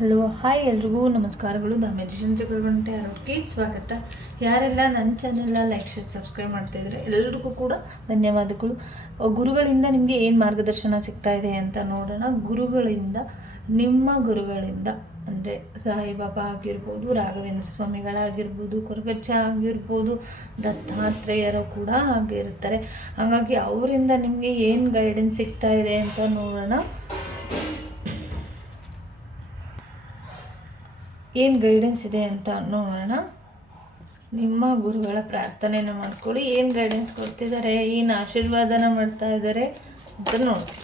Hello hi ಎಲ್ರಿಗೂ ನಮಸ್ಕಾರಗಳು. The medicine ಗಂಟೆ ಅವ್ರಿಗೆ ಸ್ವಾಗತ. ಯಾರೆಲ್ಲ ನನ್ನ ಚಾನೆಲ್ನ ಲೈಕ್ ಶೇರ್ ಸಬ್ಸ್ಕ್ರೈಬ್ ಮಾಡ್ತಾಯಿದ್ರೆ ಎಲ್ಲರಿಗೂ ಕೂಡ ಧನ್ಯವಾದಗಳು. ಗುರುಗಳಿಂದ ನಿಮಗೆ ಏನು ಮಾರ್ಗದರ್ಶನ ಸಿಗ್ತಾ ಇದೆ ಅಂತ ನೋಡೋಣ. ನಿಮ್ಮ ಗುರುಗಳಿಂದ ಅಂದರೆ ಸಾಯಿಬಾಬಾ ಆಗಿರ್ಬೋದು, ರಾಘವೇಂದ್ರ ಸ್ವಾಮಿಗಳಾಗಿರ್ಬೋದು, ಕೊರಗಜ್ಜ ಆಗಿರ್ಬೋದು, ದತ್ತಾತ್ರೇಯರು ಕೂಡ ಆಗಿರ್ತಾರೆ. ಹಾಗಾಗಿ ಅವರಿಂದ ನಿಮಗೆ ಏನು ಗೈಡೆನ್ಸ್ ಸಿಗ್ತಾ ಇದೆ ಅಂತ ನೋಡೋಣ. ಏನು ಗೈಡೆನ್ಸ್ ಇದೆ ಅಂತ ನೋಡೋಣ. ನಿಮ್ಮ ಗುರುಗಳ ಪ್ರಾರ್ಥನೆಯನ್ನು ಮಾಡ್ಕೊಳ್ಳಿ. ಏನು ಗೈಡೆನ್ಸ್ ಕೊಡ್ತಿದ್ದಾರೆ, ಏನು ಆಶೀರ್ವಾದನ ಮಾಡ್ತಾ ಇದ್ದಾರೆ ಅಂತ ನೋಡಿ.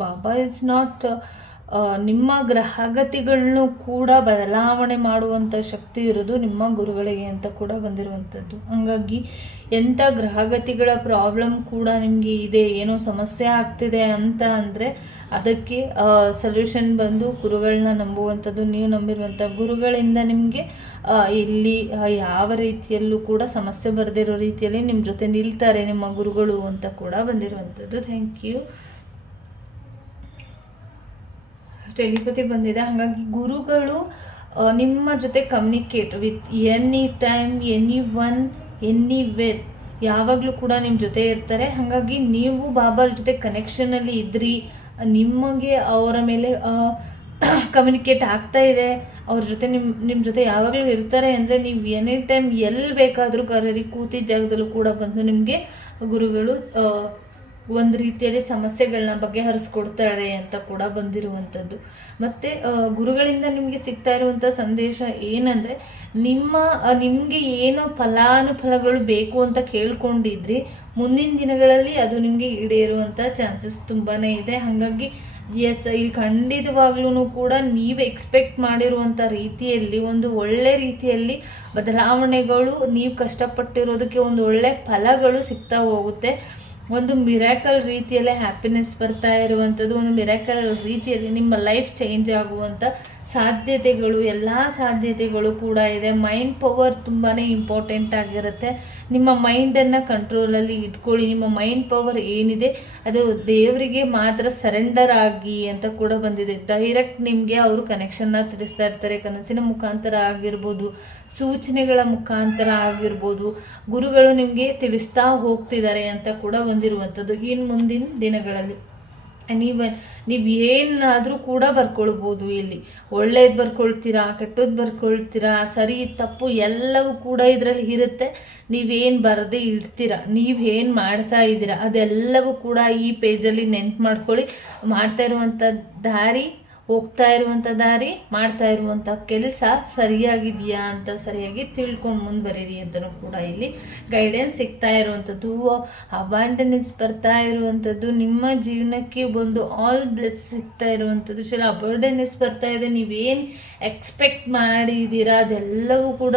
ಬಾಬಾ ಇಸ್ ನಾಟ್ ನಿಮ್ಮ ಗ್ರಹಗತಿಗಳನ್ನು ಕೂಡ ಬದಲಾವಣೆ ಮಾಡುವಂಥ ಶಕ್ತಿ ಇರೋದು ನಿಮ್ಮ ಗುರುಗಳಿಗೆ ಅಂತ ಕೂಡ ಬಂದಿರುವಂಥದ್ದು. ಹಾಗಾಗಿ ಎಂಥ ಗ್ರಹಗತಿಗಳ ಪ್ರಾಬ್ಲಮ್ ಕೂಡ ನಿಮಗೆ ಇದೆ, ಏನೋ ಸಮಸ್ಯೆ ಆಗ್ತಿದೆ ಅಂತ ಅಂದರೆ ಅದಕ್ಕೆ ಸೊಲ್ಯೂಷನ್ ಬಂದು ಗುರುಗಳನ್ನ ನಂಬುವಂಥದ್ದು. ನೀವು ನಂಬಿರುವಂಥ ಗುರುಗಳಿಂದ ನಿಮಗೆ ಇಲ್ಲಿ ಯಾವ ರೀತಿಯಲ್ಲೂ ಕೂಡ ಸಮಸ್ಯೆ ಬರದಿರೋ ರೀತಿಯಲ್ಲಿ ನಿಮ್ಮ ಜೊತೆ ನಿಲ್ತಾರೆ ನಿಮ್ಮ ಗುರುಗಳು ಅಂತ ಕೂಡ ಬಂದಿರುವಂಥದ್ದು. Thank you. ಟೆಲಿಪತಿ ಬಂದಿದೆ. ಹಾಗಾಗಿ ಗುರುಗಳು ನಿಮ್ಮ ಜೊತೆ communicate with any time, any one, anywhere, ಯಾವಾಗಲೂ ಕೂಡ ನಿಮ್ಮ ಜೊತೆ ಇರ್ತಾರೆ. ಹಾಗಾಗಿ ನೀವು ಬಾಬಾರ ಜೊತೆ ಕನೆಕ್ಷನಲ್ಲಿ ಇದ್ರಿ, ನಿಮಗೆ ಅವರ ಮೇಲೆ ಕಮ್ಯುನಿಕೇಟ್ ಆಗ್ತಾ ಇದೆ, ಅವ್ರ ಜೊತೆ ನಿಮ್ಮ ಜೊತೆ ಯಾವಾಗಲೂ ಇರ್ತಾರೆ ಅಂದರೆ ನೀವು ಎನಿ ಟೈಮ್ ಎಲ್ಲಿ ಬೇಕಾದರೂ ಕರೀರಿ, ಕೂತಿದ್ದ ಜಾಗದಲ್ಲೂ ಕೂಡ ಬಂದು ನಿಮಗೆ ಗುರುಗಳು ಒಂದು ರೀತಿಯಲ್ಲಿ ಸಮಸ್ಯೆಗಳನ್ನ ಬಗೆಹರಿಸ್ಕೊಡ್ತಾರೆ ಅಂತ ಕೂಡ ಬಂದಿರುವಂಥದ್ದು. ಮತ್ತು ಗುರುಗಳಿಂದ ನಿಮಗೆ ಸಿಗ್ತಾ ಇರುವಂಥ ಸಂದೇಶ ಏನಂದರೆ, ನಿಮಗೆ ಏನು ಫಲಾನುಫಲಗಳು ಬೇಕು ಅಂತ ಕೇಳ್ಕೊಂಡಿದ್ರಿ, ಮುಂದಿನ ದಿನಗಳಲ್ಲಿ ಅದು ನಿಮಗೆ ಈಡೇರುವಂಥ ಚಾನ್ಸಸ್ ತುಂಬಾ ಇದೆ. ಹಾಗಾಗಿ ಇಲ್ಲಿ ಖಂಡಿತವಾಗ್ಲೂ ಕೂಡ ನೀವು ಎಕ್ಸ್ಪೆಕ್ಟ್ ಮಾಡಿರುವಂಥ ರೀತಿಯಲ್ಲಿ ಒಂದು ಒಳ್ಳೆ ರೀತಿಯಲ್ಲಿ ಬದಲಾವಣೆಗಳು, ನೀವು ಕಷ್ಟಪಟ್ಟಿರೋದಕ್ಕೆ ಒಂದು ಒಳ್ಳೆ ಫಲಗಳು ಸಿಗ್ತಾ ಹೋಗುತ್ತೆ. ಒಂದು ಮಿರಾಕಲ್ ರೀತಿಯಲ್ಲೇ ಹ್ಯಾಪಿನೆಸ್ ಬರ್ತಾ ಇರುವಂಥದ್ದು, ಒಂದು ಮಿರಾಕಲ್ ರೀತಿಯಲ್ಲಿ ನಿಮ್ಮ ಲೈಫ್ ಚೇಂಜ್ ಆಗುವಂಥ ಸಾಧ್ಯತೆಗಳು, ಎಲ್ಲ ಸಾಧ್ಯತೆಗಳು ಕೂಡ ಇದೆ. ಮೈಂಡ್ ಪವರ್ ತುಂಬಾ ಇಂಪಾರ್ಟೆಂಟ್ ಆಗಿರುತ್ತೆ. ನಿಮ್ಮ ಮೈಂಡನ್ನು ಕಂಟ್ರೋಲಲ್ಲಿ ಇಟ್ಕೊಳ್ಳಿ. ನಿಮ್ಮ ಮೈಂಡ್ ಪವರ್ ಏನಿದೆ ಅದು ದೇವರಿಗೆ ಮಾತ್ರ ಸರೆಂಡರ್ ಆಗಿ ಅಂತ ಕೂಡ ಬಂದಿದೆ. ಡೈರೆಕ್ಟ್ ನಿಮಗೆ ಅವರು ಕನೆಕ್ಷನ್ನ ತಿಳಿಸ್ತಾ ಇರ್ತಾರೆ. ಕನಸಿನ ಮುಖಾಂತರ ಆಗಿರ್ಬೋದು, ಸೂಚನೆಗಳ ಮುಖಾಂತರ ಆಗಿರ್ಬೋದು, ಗುರುಗಳು ನಿಮಗೆ ತಿಳಿಸ್ತಾ ಹೋಗ್ತಿದ್ದಾರೆ ಅಂತ ಕೂಡ ಬಂದಿರುವಂಥದ್ದು. ಇನ್ನು ಮುಂದಿನ ದಿನಗಳಲ್ಲಿ ನೀವು ಏನಾದರೂ ಕೂಡ ಬರ್ಕೊಳ್ಬೋದು. ಇಲ್ಲಿ ಒಳ್ಳೇದು ಬರ್ಕೊಳ್ತೀರಾ, ಕೆಟ್ಟದ್ದು ಬರ್ಕೊಳ್ತೀರಾ, ಸರಿ ತಪ್ಪು ಎಲ್ಲವೂ ಕೂಡ ಇದರಲ್ಲಿ ಇರುತ್ತೆ. ನೀವೇನು ಬರದೇ ಇಡ್ತೀರಾ, ನೀವೇನು ಮಾಡ್ತಾ ಇದ್ದೀರಾ ಅದೆಲ್ಲವೂ ಕೂಡ ಈ ಪೇಜಲ್ಲಿ ನೆನ್ಪು ಮಾಡ್ಕೊಳ್ಳಿ. ಮಾಡ್ತಾ ಇರುವಂಥ ದಾರಿ, ಹೋಗ್ತಾ ಇರುವಂಥ ದಾರಿ, ಮಾಡ್ತಾ ಇರುವಂಥ ಕೆಲಸ ಸರಿಯಾಗಿದೆಯಾ ಅಂತ ಸರಿಯಾಗಿ ತಿಳ್ಕೊಂಡು ಮುಂದುವರೀರಿ ಅಂತಲೂ ಕೂಡ ಇಲ್ಲಿ ಗೈಡೆನ್ಸ್ ಸಿಗ್ತಾ ಇರುವಂಥದ್ದು. ಅಬಂಡೆನ್ಸ್ ಬರ್ತಾ ಇರುವಂಥದ್ದು, ನಿಮ್ಮ ಜೀವನಕ್ಕೆ ಒಂದು ಆಲ್ ಬ್ಲೆಸ್ ಸಿಗ್ತಾ ಇರುವಂಥದ್ದು. ಅಬಂಡೆನ್ಸ್ ಬರ್ತಾ ಇದೆ. ನೀವೇನು ಎಕ್ಸ್ಪೆಕ್ಟ್ ಮಾಡಿದ್ದೀರಾ ಅದೆಲ್ಲವೂ ಕೂಡ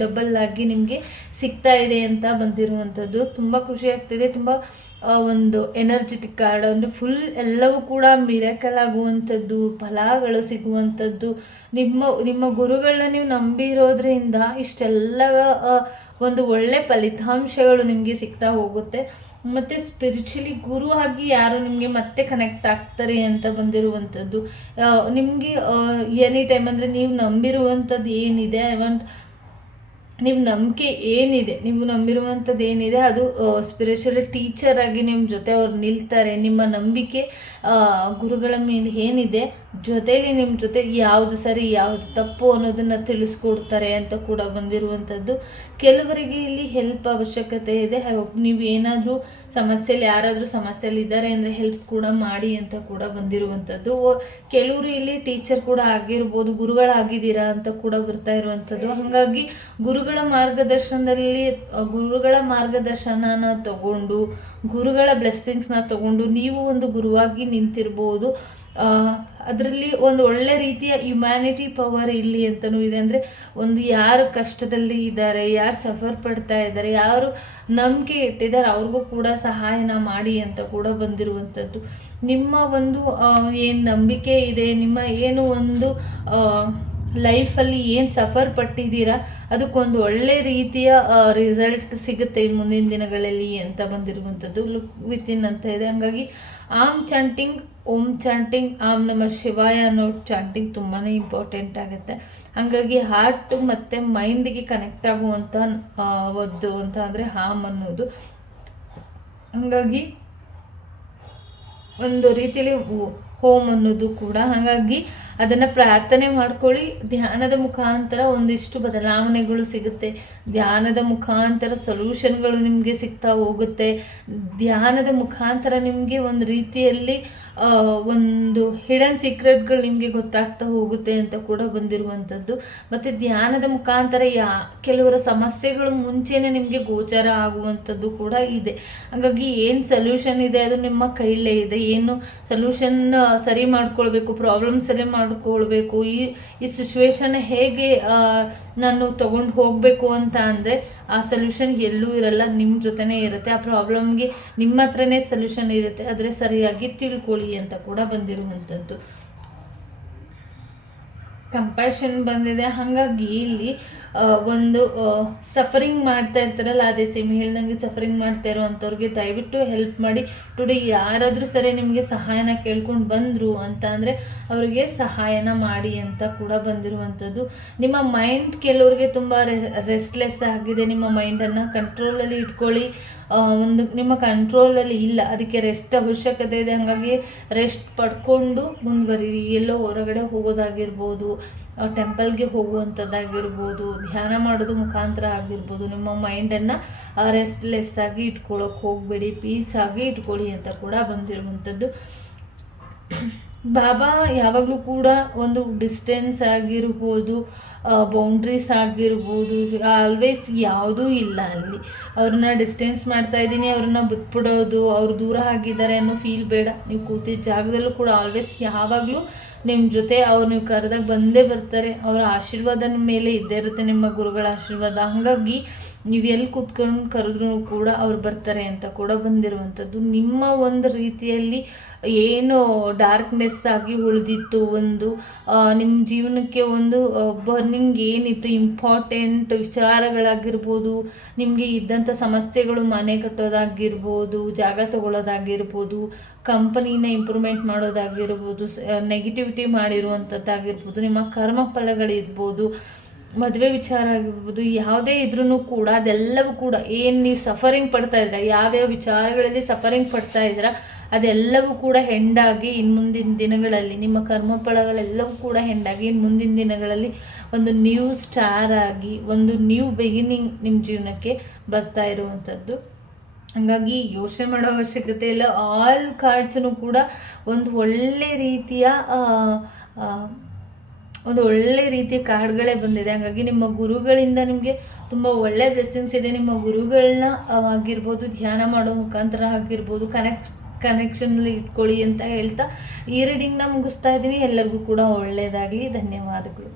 ಡಬಲ್ ಆಗಿ ನಿಮಗೆ ಸಿಗ್ತಾ ಇದೆ ಅಂತ ಬಂದಿರುವಂಥದ್ದು. ತುಂಬ ಖುಷಿ ಆಗ್ತಿದೆ. ತುಂಬ ಒಂದು ಎನರ್ಜೆಟಿಕ್ ಕಾರ್ಡ್ ಅಂದರೆ ಫುಲ್ ಎಲ್ಲವೂ ಕೂಡ ಮಿರಾಕಲ್ ಆಗುವಂಥದ್ದು, ಫಲಗಳು ಸಿಗುವಂಥದ್ದು. ನಿಮ್ಮ ಗುರುಗಳನ್ನ ನೀವು ನಂಬಿರೋದ್ರಿಂದ ಇಷ್ಟೆಲ್ಲ ಒಂದು ಒಳ್ಳೆ ಫಲಿತಾಂಶಗಳು ನಿಮಗೆ ಸಿಗ್ತಾ ಹೋಗುತ್ತೆ. ಮತ್ತು ಸ್ಪಿರಿಚುಲಿ ಗುರು ಆಗಿ ಯಾರು ನಿಮಗೆ ಮತ್ತೆ ಕನೆಕ್ಟ್ ಆಗ್ತಾರೆ ಅಂತ ಬಂದಿರುವಂಥದ್ದು. ನಿಮಗೆ ಎನಿ ಟೈಮ್ ಅಂದರೆ ನೀವು ನಂಬಿರುವಂಥದ್ದು ಏನಿದೆ, ನೀವು ನಂಬಿಕೆ ಏನಿದೆ, ನೀವು ನಂಬಿರುವಂಥದ್ದು ಏನಿದೆ ಅದು ಸ್ಪಿರಿಚುವಲ್ ಟೀಚರ್ ಆಗಿ ನಿಮ್ಮ ಜೊತೆ ಅವ್ರು ನಿಲ್ತಾರೆ. ನಿಮ್ಮ ನಂಬಿಕೆ ಗುರುಗಳ ಮೇಲೆ ಏನಿದೆ ಜೊತೆಯಲ್ಲಿ ನಿಮ್ಮ ಜೊತೆ ಯಾವುದು ಸರಿ ಯಾವುದು ತಪ್ಪು ಅನ್ನೋದನ್ನು ತಿಳಿಸ್ಕೊಡ್ತಾರೆ ಅಂತ ಕೂಡ ಬಂದಿರುವಂಥದ್ದು. ಕೆಲವರಿಗೆ ಇಲ್ಲಿ ಹೆಲ್ಪ್ ಅವಶ್ಯಕತೆ ಇದೆ. ನೀವು ಏನಾದರೂ ಸಮಸ್ಯೆಯಲ್ಲಿ, ಯಾರಾದರೂ ಸಮಸ್ಯೆಯಲ್ಲಿ ಇದ್ದಾರೆ ಅಂದರೆ ಹೆಲ್ಪ್ ಕೂಡ ಮಾಡಿ ಅಂತ ಕೂಡ ಬಂದಿರುವಂಥದ್ದು. ಕೆಲವರು ಇಲ್ಲಿ ಟೀಚರ್ ಕೂಡ ಆಗಿರ್ಬೋದು, ಗುರುಗಳಾಗಿದ್ದೀರಾ ಅಂತ ಕೂಡ ಬರ್ತಾ ಇರುವಂಥದ್ದು. ಹಾಗಾಗಿ ಗುರುಗಳು ಗುರುಗಳ ಮಾರ್ಗದರ್ಶನನ ತಗೊಂಡು, ಗುರುಗಳ ಬ್ಲೆಸ್ಸಿಂಗ್ಸ್ನ ತಗೊಂಡು ನೀವು ಒಂದು ಗುರುವಾಗಿ ನಿಂತಿರ್ಬೋದು. ಅದರಲ್ಲಿ ಒಂದು ಒಳ್ಳೆ ರೀತಿಯ ಹ್ಯುಮ್ಯಾನಿಟಿ ಪವರ್ ಇಲ್ಲಿ ಅಂತಲೂ ಇದೆ. ಅಂದರೆ ಒಂದು ಯಾರು ಕಷ್ಟದಲ್ಲಿ ಇದ್ದಾರೆ, ಯಾರು ಸಫರ್ ಪಡ್ತಾ ಇದ್ದಾರೆ, ಯಾರು ನಂಬಿಕೆ ಇಟ್ಟಿದ್ದಾರೆ ಅವ್ರಿಗೂ ಕೂಡ ಸಹಾಯನ ಮಾಡಿ ಅಂತ ಕೂಡ ಬಂದಿರುವಂಥದ್ದು. ನಿಮ್ಮ ಒಂದು ಏನು ನಂಬಿಕೆ ಇದೆ, ನಿಮ್ಮ ಏನು ಒಂದು ಲೈಫಲ್ಲಿ ಏನು ಸಫರ್ ಪಟ್ಟಿದ್ದೀರಾ ಅದಕ್ಕೊಂದು ಒಳ್ಳೆ ರೀತಿಯ ರಿಸಲ್ಟ್ ಸಿಗುತ್ತೆ ಮುಂದಿನ ದಿನಗಳಲ್ಲಿ ಅಂತ ಬಂದಿರುವಂಥದ್ದು. ಲುಕ್ ವಿತಿನ್ ಅಂತ ಇದೆ. ಹಾಗಾಗಿ am chanting, Om chanting, am ನಮಃ ಶಿವಾಯ ಅನ್ನೋ ಚಾಂಟಿಂಗ್ ತುಂಬಾ ಇಂಪಾರ್ಟೆಂಟ್ ಆಗುತ್ತೆ. ಹಾಗಾಗಿ ಹಾರ್ಟ್ ಮತ್ತು ಮೈಂಡಿಗೆ ಕನೆಕ್ಟ್ ಆಗುವಂಥ ಒದ್ದು ಅಂತ ಅಂದರೆ ಹಾಮ್ ಅನ್ನೋದು. ಹಾಗಾಗಿ ಒಂದು ರೀತಿಯಲ್ಲಿ ಹೋಮ್ ಅನ್ನೋದು ಕೂಡ. ಹಾಗಾಗಿ ಅದನ್ನು ಪ್ರಾರ್ಥನೆ ಮಾಡ್ಕೊಳ್ಳಿ. ಧ್ಯಾನದ ಮುಖಾಂತರ ಒಂದಿಷ್ಟು ಬದಲಾವಣೆಗಳು ಸಿಗುತ್ತೆ. ಧ್ಯಾನದ ಮುಖಾಂತರ ಸೊಲ್ಯೂಷನ್ಗಳು ನಿಮಗೆ ಸಿಗ್ತಾ ಹೋಗುತ್ತೆ. ಧ್ಯಾನದ ಮುಖಾಂತರ ನಿಮಗೆ ಒಂದು ರೀತಿಯಲ್ಲಿ ಒಂದು ಹಿಡನ್ ಸೀಕ್ರೆಟ್ಗಳು ನಿಮಗೆ ಗೊತ್ತಾಗ್ತಾ ಹೋಗುತ್ತೆ ಅಂತ ಕೂಡ ಬಂದಿರುವಂಥದ್ದು. ಮತ್ತು ಧ್ಯಾನದ ಮುಖಾಂತರ ಕೆಲವರ ಸಮಸ್ಯೆಗಳು ಮುಂಚೆನೇ ನಿಮಗೆ ಗೋಚರ ಆಗುವಂಥದ್ದು ಕೂಡ ಇದೆ. ಹಾಗಾಗಿ ಏನು ಸೊಲ್ಯೂಷನ್ ಇದೆ ಅದು ನಿಮ್ಮ ಕೈಲೇ ಇದೆ. ಏನು ಸೊಲ್ಯೂಷನ್ ಸರಿ ಮಾಡ್ಕೊಳ್ಬೇಕು, ಪ್ರಾಬ್ಲಮ್ ಸರಿ ಮಾಡ್ಕೊಳ್ಬೇಕು, ಈ ಸಿಚುವೇಶನ್ ಹೇಗೆ ನಾನು ತಗೊಂಡು ಹೋಗಬೇಕು ಅಂತ ಅಂದರೆ ಆ ಸೊಲ್ಯೂಷನ್ ಎಲ್ಲೂ ಇರಲ್ಲ, ನಿಮ್ಮ ಜೊತೆನೇ ಇರುತ್ತೆ. ಆ ಪ್ರಾಬ್ಲಮ್ಗೆ ನಿಮ್ಮ ಹತ್ರನೇ ಸೊಲ್ಯೂಷನ್ ಇರುತ್ತೆ. ಆದರೆ ಸರಿಯಾಗಿ ತಿಳ್ಕೊಳ್ಳಿ ಅಂತ ಕೂಡ ಬಂದಿರುವಂಥದ್ದು. ಕಂಪ್ಯಾಷನ್ ಬಂದಿದೆ. ಹಾಗಾಗಿ ಇಲ್ಲಿ ಒಂದು ಸಫರಿಂಗ್ ಮಾಡ್ತಾ ಇರ್ತಾರಲ್ಲ, ಅದೇ ಸೇಮ್ ಹೇಳ್ದಂಗೆ ಸಫರಿಂಗ್ ಮಾಡ್ತಾ ಇರೋವಂಥವ್ರಿಗೆ ದಯವಿಟ್ಟು ಹೆಲ್ಪ್ ಮಾಡಿ. ಟುಡೇ ಯಾರಾದರೂ ಸರಿ ನಿಮಗೆ ಸಹಾಯನ ಕೇಳ್ಕೊಂಡು ಬಂದರು ಅಂತ ಅಂದರೆ ಅವರಿಗೆ ಸಹಾಯನ ಮಾಡಿ ಅಂತ ಕೂಡ ಬಂದಿರುವಂಥದ್ದು. ನಿಮ್ಮ ಮೈಂಡ್ ಕೆಲವ್ರಿಗೆ ತುಂಬ ರೆಸ್ಟ್ಲೆಸ್ ಆಗಿದೆ. ನಿಮ್ಮ ಮೈಂಡನ್ನು ಕಂಟ್ರೋಲಲ್ಲಿ ಇಟ್ಕೊಳ್ಳಿ. ಒಂದು ನಿಮ್ಮ ಕಂಟ್ರೋಲಲ್ಲಿ ಇಲ್ಲ, ಅದಕ್ಕೆ ರೆಸ್ಟ್ ಅವಶ್ಯಕತೆ ಇದೆ. ಹಾಗಾಗಿ ರೆಸ್ಟ್ ಪಡ್ಕೊಂಡು ಮುಂದುವರಿರಿ. ಎಲ್ಲೋ ಹೊರಗಡೆ ಹೋಗೋದಾಗಿರ್ಬೋದು, ಟೆಂಪಲ್ಗೆ ಹೋಗುವಂಥದ್ದಾಗಿರ್ಬೋದು, ಧ್ಯಾನ ಮಾಡೋದು ಮುಖಾಂತರ ಆಗಿರ್ಬೋದು, ನಿಮ್ಮ ಮೈಂಡನ್ನು ರೆಸ್ಟ್ಲೆಸ್ ಆಗಿ ಇಟ್ಕೊಳ್ಳೋಕೆ ಹೋಗಬೇಡಿ, ಪೀಸ್ ಆಗಿ ಇಟ್ಕೊಳ್ಳಿ ಅಂತ ಕೂಡ ಬಂದಿರುವಂಥದ್ದು. ಬಾಬಾ ಯಾವಾಗಲೂ ಕೂಡ ಒಂದು ಡಿಸ್ಟೆನ್ಸ್ ಆಗಿರ್ಬೋದು, ಬೌಂಡ್ರೀಸ್ ಆಗಿರ್ಬೋದು, ಆಲ್ವೇಸ್ ಯಾವುದೂ ಇಲ್ಲ ಅಲ್ಲಿ. ಅವ್ರನ್ನ ಡಿಸ್ಟೆನ್ಸ್ ಮಾಡ್ತಾ ಇದ್ದೀನಿ, ಅವ್ರನ್ನ ಬಿಟ್ಬಿಡೋದು, ಅವ್ರು ದೂರ ಆಗಿದ್ದಾರೆ ಅನ್ನೋ ಫೀಲ್ ಬೇಡ. ನೀವು ಕೂತಿದ್ದ ಜಾಗದಲ್ಲೂ ಕೂಡ ಆಲ್ವೇಸ್ ಯಾವಾಗಲೂ ನಿಮ್ಮ ಜೊತೆ ಅವ್ರು ನೀವು ಕರೆದಾಗ ಬಂದೇ ಬರ್ತಾರೆ. ಅವರ ಆಶೀರ್ವಾದ ನಿಮ್ಮ ಮೇಲೆ ಇದ್ದೇ ಇರುತ್ತೆ, ನಿಮ್ಮ ಗುರುಗಳ ಆಶೀರ್ವಾದ. ಹಾಗಾಗಿ ನೀವು ಎಲ್ಲಿ ಕೂತ್ಕೊಂಡು ಕರೆದ್ರೂ ಕೂಡ ಅವ್ರು ಬರ್ತಾರೆ ಅಂತ ಕೂಡ ಬಂದಿರುವಂಥದ್ದು. ನಿಮ್ಮ ಒಂದು ರೀತಿಯಲ್ಲಿ ಏನು ಡಾರ್ಕ್ನೆಸ್ ಆಗಿ ಉಳಿದಿತ್ತು, ಒಂದು ನಿಮ್ಮ ಜೀವನಕ್ಕೆ ಒಂದು ಬರ್ನಿಂಗ್ ಏನಿತ್ತು, ಇಂಪಾರ್ಟೆಂಟ್ ವಿಚಾರಗಳಾಗಿರ್ಬೋದು, ನಿಮಗೆ ಇದ್ದಂಥ ಸಮಸ್ಯೆಗಳು, ಮನೆ ಕಟ್ಟೋದಾಗಿರ್ಬೋದು, ಜಾಗ ತೊಗೊಳ್ಳೋದಾಗಿರ್ಬೋದು, ಕಂಪನಿನ ಇಂಪ್ರೂವ್ಮೆಂಟ್ ಮಾಡೋದಾಗಿರ್ಬೋದು, ನೆಗೆಟಿವಿಟಿ ಮಾಡಿರುವಂಥದ್ದಾಗಿರ್ಬೋದು, ನಿಮ್ಮ ಕರ್ಮ ಫಲಗಳಿರ್ಬೋದು, ಮದುವೆ ವಿಚಾರ ಆಗಿರ್ಬೋದು, ಯಾವುದೇ ಇದ್ರೂ ಕೂಡ ಅದೆಲ್ಲವೂ ಕೂಡ ಏನು ನೀವು ಸಫರಿಂಗ್ ಪಡ್ತಾ ಇದ್ದೀರಾ, ಯಾವ್ಯಾವ ವಿಚಾರಗಳಲ್ಲಿ ಸಫರಿಂಗ್ ಪಡ್ತಾ ಇದ್ದೀರಾ ಅದೆಲ್ಲವೂ ಕೂಡ ಹೆಂಡಾಗಿ ಇನ್ನು ಮುಂದಿನ ದಿನಗಳಲ್ಲಿ ನಿಮ್ಮ ಕರ್ಮಫಲಗಳೆಲ್ಲವೂ ಕೂಡ ಹೆಂಡಾಗಿ ಇನ್ನು ಮುಂದಿನ ದಿನಗಳಲ್ಲಿ ಒಂದು ನ್ಯೂ ಸ್ಟಾರ್ ಆಗಿ ಒಂದು ನ್ಯೂ ಬಿಗಿನಿಂಗ್ ನಿಮ್ಮ ಜೀವನಕ್ಕೆ ಬರ್ತಾ ಇರುವಂಥದ್ದು. ಹಾಗಾಗಿ ಯೋಚನೆ ಮಾಡೋ ಅವಶ್ಯಕತೆ ಇಲ್ಲ. ಆಲ್ ಕಾರ್ಡ್ಸೂ ಕೂಡ ಒಂದು ಒಳ್ಳೆ ರೀತಿಯ ಕಾರ್ಡ್ಗಳೇ ಬಂದಿದೆ. ಹಾಗಾಗಿ ನಿಮ್ಮ ಗುರುಗಳಿಂದ ನಿಮಗೆ ತುಂಬ ಒಳ್ಳೆ ಬ್ಲೆಸ್ಸಿಂಗ್ಸ್ ಇದೆ. ನಿಮ್ಮ ಗುರುಗಳನ್ನ ಆಗಿರ್ಬೋದು, ಧ್ಯಾನ ಮಾಡೋ ಮುಖಾಂತರ ಆಗಿರ್ಬೋದು, ಕನೆಕ್ಷನಲ್ಲಿ ಇಟ್ಕೊಳ್ಳಿ ಅಂತ ಹೇಳ್ತಾ ಈ ರೀಡಿಂಗ್ನ ಮುಗಿಸ್ತಾ ಇದ್ದೀನಿ. ಎಲ್ಲರಿಗೂ ಕೂಡ ಒಳ್ಳೆಯದಾಗಲಿ. ಧನ್ಯವಾದಗಳು.